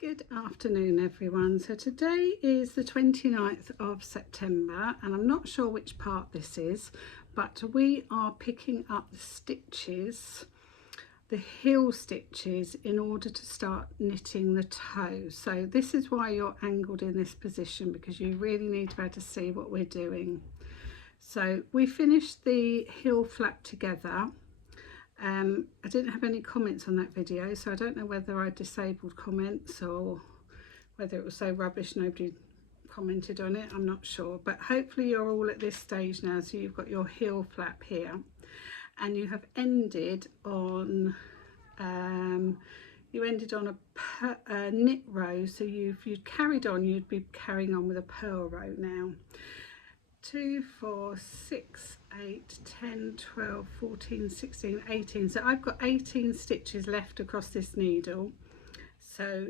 Good afternoon everyone. So today is the 29th of September and I'm not sure which part this is, but we are picking up the stitches, the heel stitches, in order to start knitting the toe. So this is why you're angled in this position, because you really need to be able to see what we're doing. So we finished the heel flap together. I didn't have any comments on that video, so I don't know whether I disabled comments or whether it was so rubbish nobody commented on it. I'm not sure, but hopefully you're all at this stage now. So you've got your heel flap here and you have ended on a knit row. So you've carried on, you'd be carrying on with a purl row now. 2, 4, 6, 8, 10, 12, 14, 16, 18. So I've got 18 stitches left across this needle. So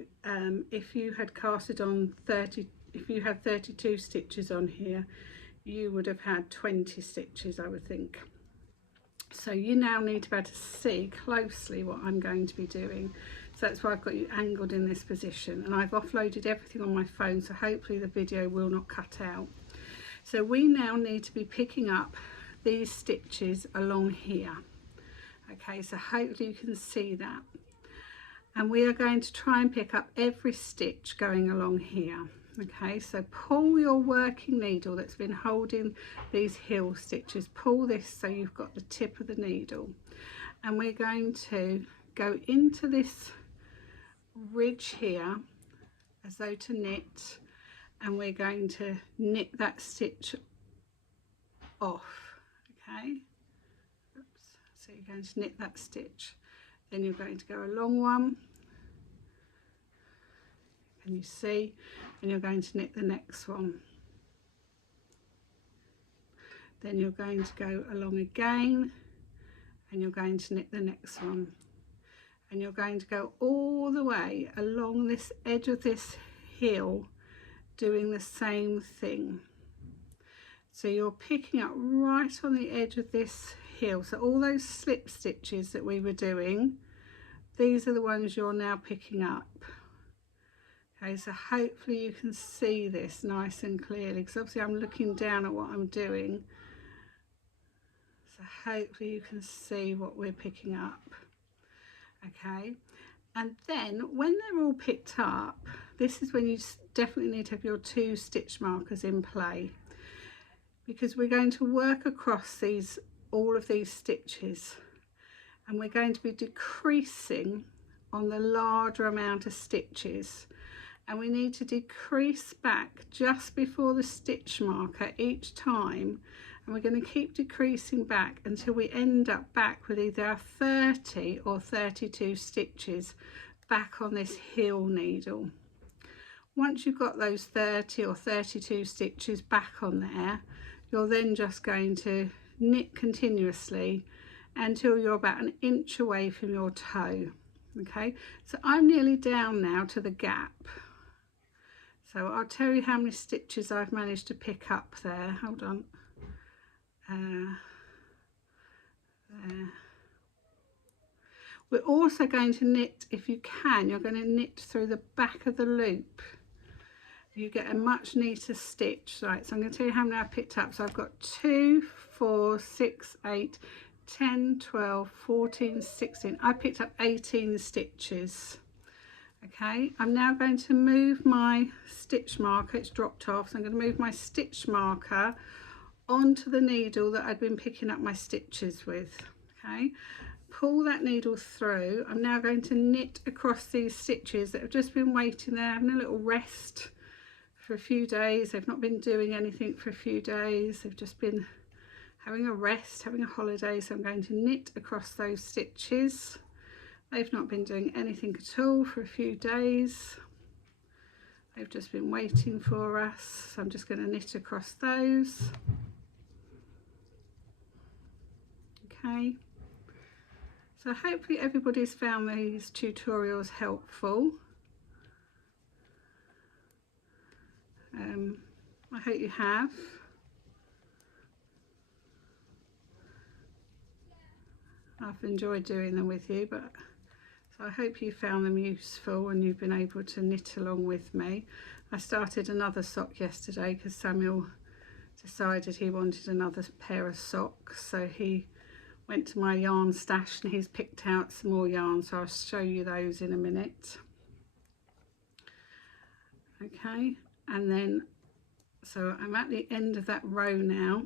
if you had casted on 30, if you had 32 stitches on here, you would have had 20 stitches, I would think. So you now need to be able to see closely what I'm going to be doing. So that's why I've got you angled in this position, and I've offloaded everything on my phone, so hopefully the video will not cut out. So we now need to be picking up these stitches along here. Okay, so hopefully you can see that. And we are going to try and pick up every stitch going along here. Okay, so pull your working needle that's been holding these heel stitches, pull this so you've got the tip of the needle. And we're going to go into this ridge here as though to knit, and we're going to knit that stitch off. Okay, oops. So you're going to knit that stitch, then you're going to go a long one, can you see, and you're going to knit the next one, then you're going to go along again and you're going to knit the next one, and you're going to go all the way along this edge of this heel doing the same thing. So you're picking up right on the edge of this heel. So all those slip stitches that we were doing, these are the ones you're now picking up. Okay, so hopefully you can see this nice and clearly, because obviously I'm looking down at what I'm doing. So hopefully you can see what we're picking up. Okay, and then when they're all picked up, this is when you definitely need to have your 2 stitch markers in play, because we're going to work across all of these stitches, and we're going to be decreasing on the larger amount of stitches, and we need to decrease back just before the stitch marker each time, and we're going to keep decreasing back until we end up back with either 30 or 32 stitches back on this heel needle. Once you've got those 30 or 32 stitches back on there, you're then just going to knit continuously until you're about 1 inch away from your toe. Okay, so I'm nearly down now to the gap. So I'll tell you how many stitches I've managed to pick up there. Hold on. There. We're also going to knit, if you can, you're going to knit through the back of the loop. You get a much neater stitch. Right, so I'm going to tell you how many I picked up. So I've got 2, 4, 6, 8, 10, 12, 14, 16. I picked up 18 stitches. Okay, I'm now going to move my stitch marker. It's dropped off, so I'm going to move my stitch marker onto the needle that I'd been picking up my stitches with. Okay, pull that needle through. I'm now going to knit across these stitches that have just been waiting there, having a little rest for a few days. They've not been doing anything for a few days. They've just been having a rest, having a holiday. So I'm going to knit across those stitches. They've not been doing anything at all for a few days. They've just been waiting for us. So I'm just going to knit across those. Okay. So hopefully everybody's found these tutorials helpful. I hope you have. I've enjoyed doing them with you, but So I hope you found them useful and you've been able to knit along with me. I started another sock yesterday because Samuel decided he wanted another pair of socks, so he went to my yarn stash and he's picked out some more yarn, so I'll show you those in a minute. Okay, and then so I'm at the end of that row now,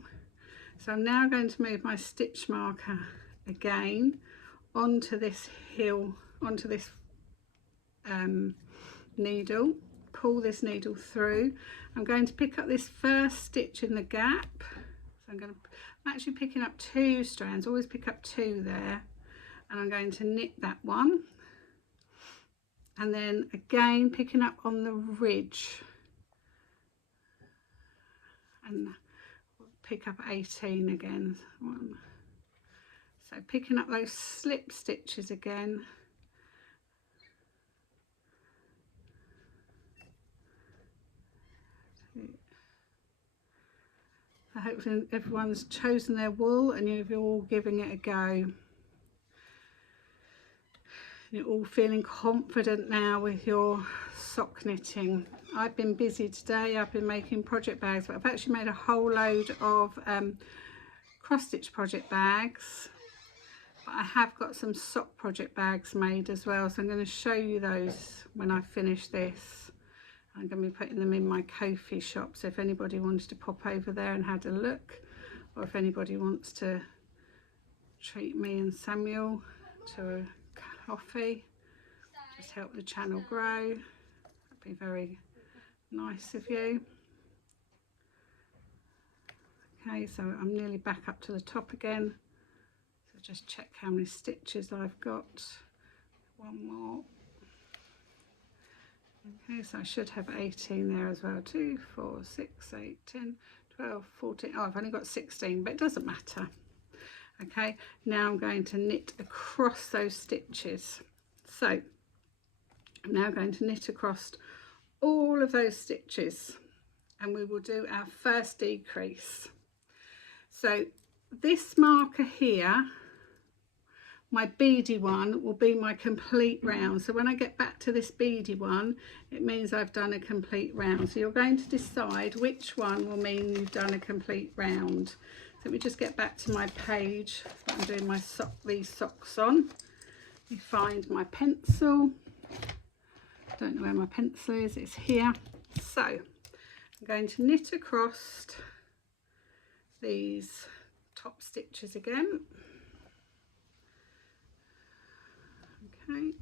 so I'm now going to move my stitch marker again onto this heel, onto this needle, pull this needle through. I'm going to pick up this first stitch in the gap, so I'm actually picking up 2 strands, always pick up 2 there, and I'm going to knit that one, and then again picking up on the ridge and pick up 18 again. So picking up those slip stitches again, so hopefully everyone's chosen their wool and you're all giving it a go. You're all feeling confident now with your sock knitting. I've been busy today. I've been making project bags, but I've actually made a whole load of cross stitch project bags, but I have got some sock project bags made as well, so I'm going to show you those when I finish this. I'm going to be putting them in my Ko-fi shop, so if anybody wanted to pop over there and had a look, or if anybody wants to treat me and Samuel to a coffee, just help the channel grow, that'd be very nice of you. Okay, so I'm nearly back up to the top again, so just check how many stitches I've got. One more. Okay, so I should have 18 there as well. 2, 4, 6, 8, 10, 12, 14. Oh, I've only got 16, but it doesn't matter. Okay, now I'm going to knit across those stitches. So I'm now going to knit across all of those stitches, and we will do our first decrease. So this marker here, my beady one, will be my complete round. So when I get back to this beady one, it means I've done a complete round. So you're going to decide which one will mean you've done a complete round. So let me just get back to my page that I'm doing my these socks on. Let me find my pencil. I don't know where my pencil is, it's here. So I'm going to knit across these top stitches again. Okay,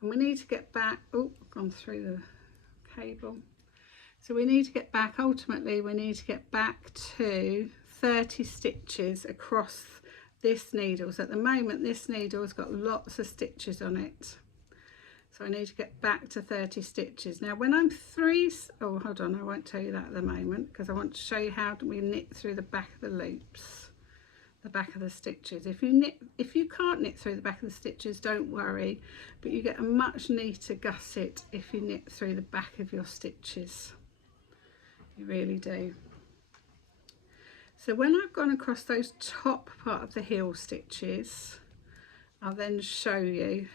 and we need to get back, oh, I've gone through the cable. So we need to get back, ultimately we need to get back to 30 stitches across this needle. So at the moment this needle has got lots of stitches on it. So I need to get back to 30 stitches. Now when I'm oh hold on, I won't tell you that at the moment because I want to show you how we knit through the back of the loops, the back of the stitches. If you can't knit through the back of the stitches, don't worry, but you get a much neater gusset if you knit through the back of your stitches. You really do. So when I've gone across those top part of the heel stitches, I'll then show you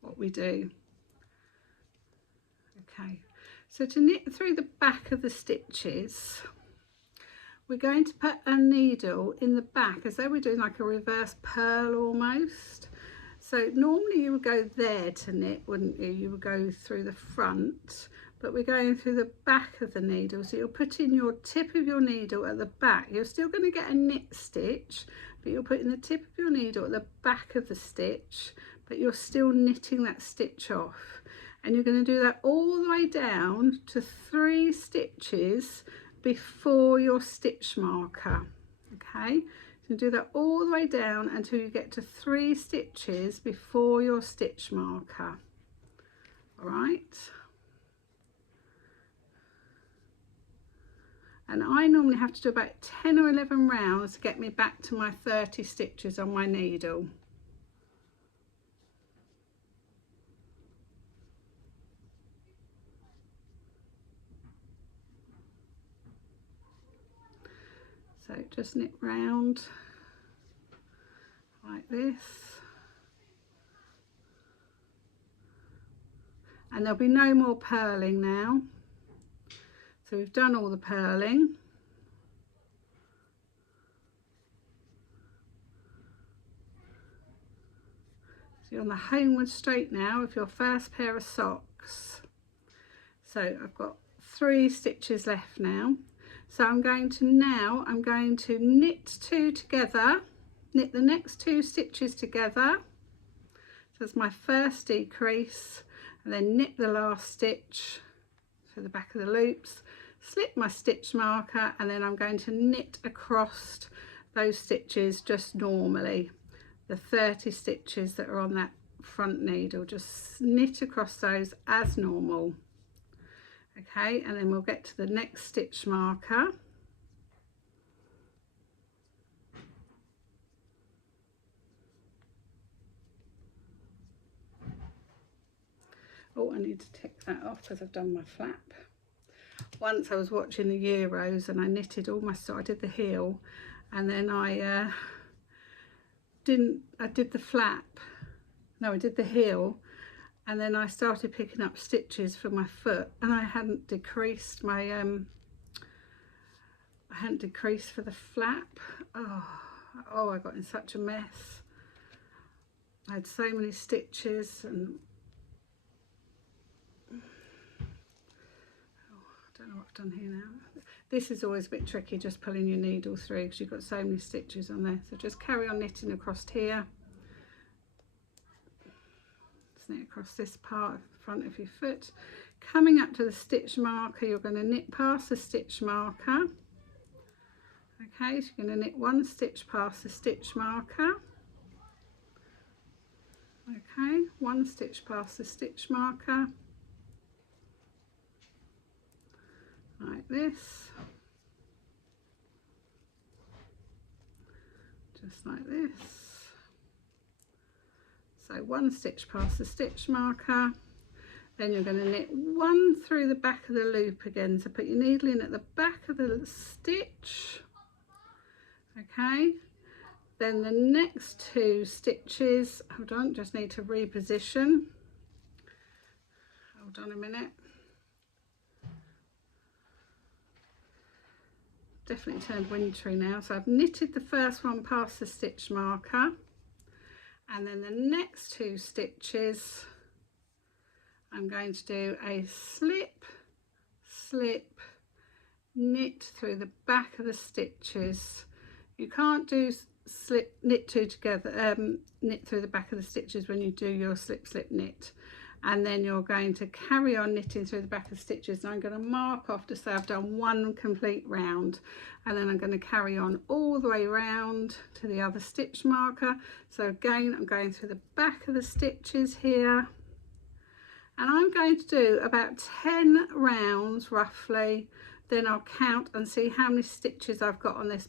what we do. Okay, so to knit through the back of the stitches, we're going to put a needle in the back as though we're doing like a reverse purl almost. So normally you would go there to knit, wouldn't you? You would go through the front, but we're going through the back of the needle. So you're putting your tip of your needle at the back. You're still going to get a knit stitch, but you're putting the tip of your needle at the back of the stitch, but you're still knitting that stitch off. And you're going to do that all the way down to 3 stitches before your stitch marker. Okay, so do that all the way down until you get to 3 stitches before your stitch marker. All right, and I normally have to do about 10 or 11 rounds to get me back to my 30 stitches on my needle. So just knit round like this. and there'll be no more purling now. So we've done all the purling. So you're on the homeward straight now with your first pair of socks. So I've got 3 stitches left now. So I'm going to knit 2 together, knit the next 2 stitches together. So that's my first decrease, and then knit the last stitch through the back of the loops, slip my stitch marker, and then I'm going to knit across those stitches just normally. The 30 stitches that are on that front needle, just knit across those as normal. Okay, and then we'll get to the next stitch marker. Oh, I need to tick that off because I've done my flap. Once I was watching the Euros and I knitted all my I did the heel, and then I did the flap. No, I did the heel, and then I started picking up stitches for my foot, and I hadn't decreased my for the flap. Oh, I got in such a mess. I had so many stitches, and I don't know what I've done here now. This is always a bit tricky, just pulling your needle through because you've got so many stitches on there. So just carry on knitting across here. Just knit across this part of the front of your foot. Coming up to the stitch marker, you're going to knit past the stitch marker. Okay, so you're going to knit 1 stitch past the stitch marker. Okay, 1 stitch past the stitch marker. Like this. Just like this. So 1 stitch past the stitch marker. Then you're going to knit 1 through the back of the loop again. So put your needle in at the back of the stitch. Okay. Then the next 2 stitches, hold on, just need to reposition. Hold on a minute. Definitely turned wintry now. So I've knitted the first one past the stitch marker, and then the next 2 stitches I'm going to do a slip, slip, knit through the back of the stitches. You can't do slip, knit 2 together, knit through the back of the stitches when you do your slip, slip, knit. And then you're going to carry on knitting through the back of the stitches, and I'm going to mark off to say I've done 1 complete round, and then I'm going to carry on all the way round to the other stitch marker. So again, I'm going through the back of the stitches here, and I'm going to do about 10 rounds roughly. Then I'll count and see how many stitches I've got on this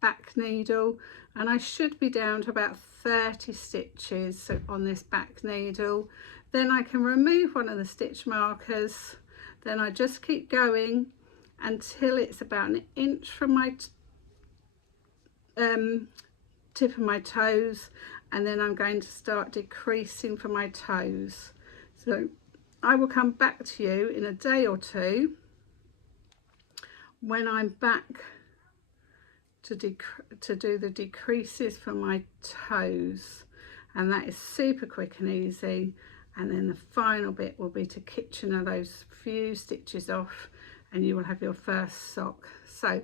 back needle, and I should be down to about 30 stitches on this back needle. Then I can remove one of the stitch markers. Then I just keep going until it's about 1 inch from my tip of my toes, and then I'm going to start decreasing for my toes. So I will come back to you in a day or 2 when I'm back to do the decreases for my toes, and that is super quick and easy. And then the final bit will be to kitchen those few stitches off, and you will have your first sock. So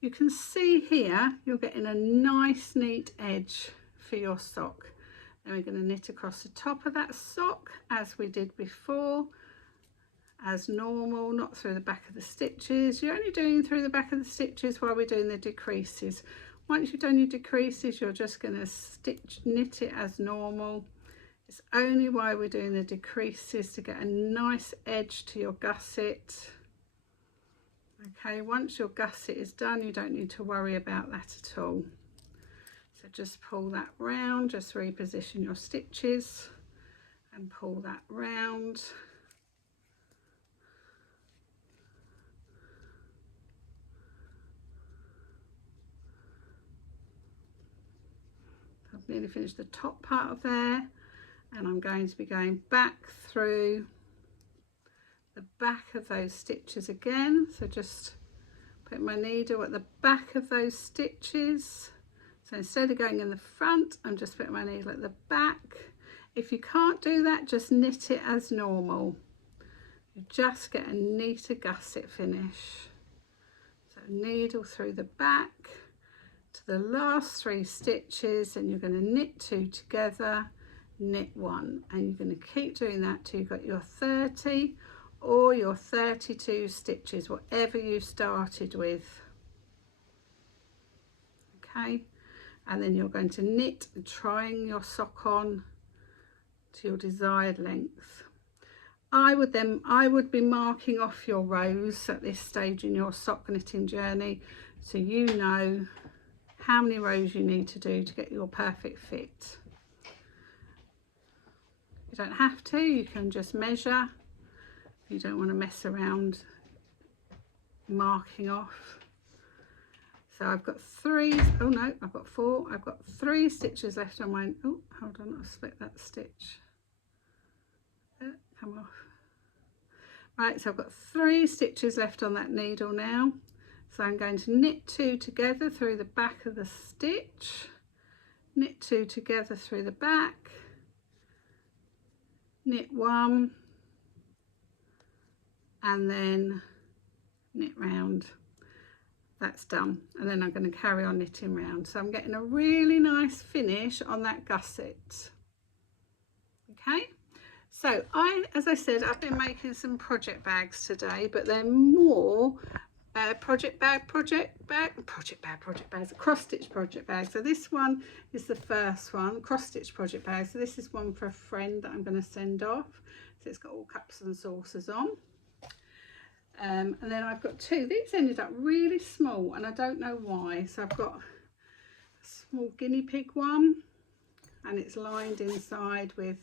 you can see here you're getting a nice neat edge for your sock. Then we're going to knit across the top of that sock as we did before, as normal, not through the back of the stitches. You're only doing through the back of the stitches while we're doing the decreases. Once you've done your decreases, you're just going to knit it as normal. It's only why we're doing the decreases, to get a nice edge to your gusset. Okay, once your gusset is done, you don't need to worry about that at all. So just pull that round, just reposition your stitches and pull that round. I've nearly finished the top part of there, and I'm going to be going back through the back of those stitches again. So just put my needle at the back of those stitches. So instead of going in the front, I'm just putting my needle at the back. If you can't do that, just knit it as normal. You just get a neater gusset finish. So needle through the back to the last 3 stitches, and you're going to knit 2 together, knit 1, and you're going to keep doing that till you've got your 30 or your 32 stitches, whatever you started with. Okay, and then you're going to knit, trying your sock on to your desired length. I would be marking off your rows at this stage in your sock knitting journey, so you know how many rows you need to do to get your perfect fit. You don't have to, you can just measure. You don't want to mess around marking off. So I've got 3, oh no, I've got 4, I've got 3 stitches left on mine. Oh, hold on, I'll split that stitch. Come off. Right, so I've got 3 stitches left on that needle now. So I'm going to knit 2 together through the back of the stitch, knit 2 together through the back, knit 1, and then knit round. That's done, and then I'm going to carry on knitting round. So I'm getting a really nice finish on that gusset. Okay, so as I said, I've been making some project bags today, but they're more project bags, cross stitch project bags. So this one is the first one, cross stitch project bag. So this is one for a friend that I'm going to send off. So it's got all cups and saucers on. And then I've got 2. These ended up really small, and I don't know why. So I've got a small guinea pig one, and it's lined inside with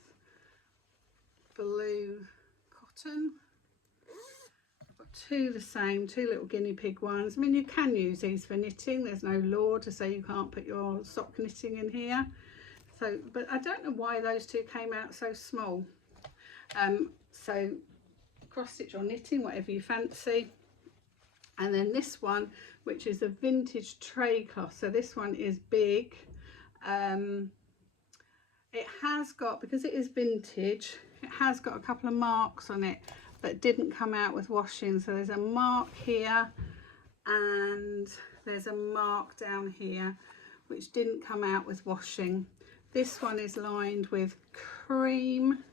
blue cotton. I've got 2 the same, 2 little guinea pig ones. I mean, you can use these for knitting. There's no law to say you can't put your sock knitting in here. So, but I don't know why those 2 came out so small. So cross stitch or knitting, whatever you fancy. And then this one, which is a vintage tray cloth. So this one is big. It has got, because it is vintage, it has got a couple of marks on it that didn't come out with washing. So there's a mark here and there's a mark down here which didn't come out with washing. This one is lined with cream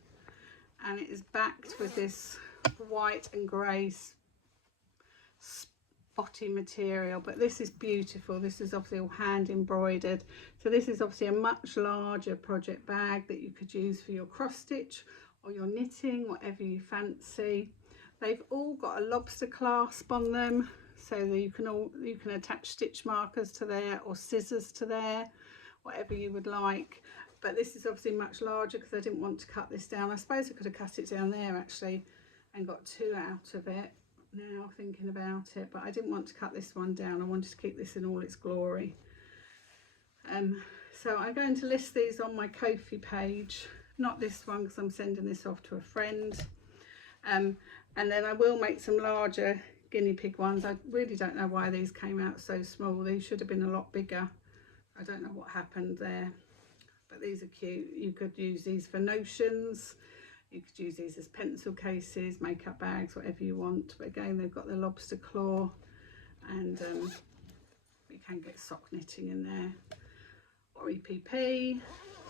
and it is backed with this white and grey spotty material, but this is beautiful. This is obviously all hand embroidered. So this is obviously a much larger project bag that you could use for your cross stitch or your knitting, whatever you fancy. They've all got a lobster clasp on them, so that you can attach stitch markers to there or scissors to there, whatever you would like. But this is obviously much larger because I didn't want to cut this down. I suppose I could have cut it down there actually and got 2 out of it, now thinking about it, but I didn't want to cut this one down. I wanted to keep this in all its glory. So I'm going to list these on my Ko-fi page, not this one because I'm sending this off to a friend. And then I will make some larger guinea pig ones. I really don't know why these came out so small. These should have been a lot bigger. I don't know what happened there, but these are cute. You could use these for notions. You could use these as pencil cases, makeup bags, whatever you want. But again, they've got the lobster claw, and you can get sock knitting in there, or EPP,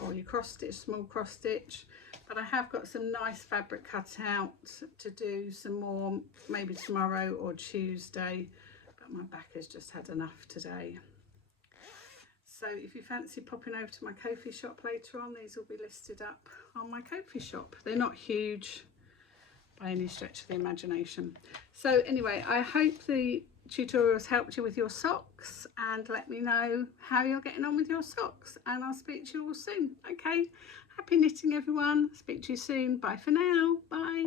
or your cross stitch, small cross stitch. But I have got some nice fabric cut out to do some more, maybe tomorrow or Tuesday. But my back has just had enough today. So if you fancy popping over to my Ko-fi shop later on, these will be listed up on my Ko-fi shop. They're not huge by any stretch of the imagination. So anyway, I hope the tutorials helped you with your socks, and let me know how you're getting on with your socks, and I'll speak to you all soon. Okay, happy knitting everyone. Speak to you soon. Bye for now. Bye.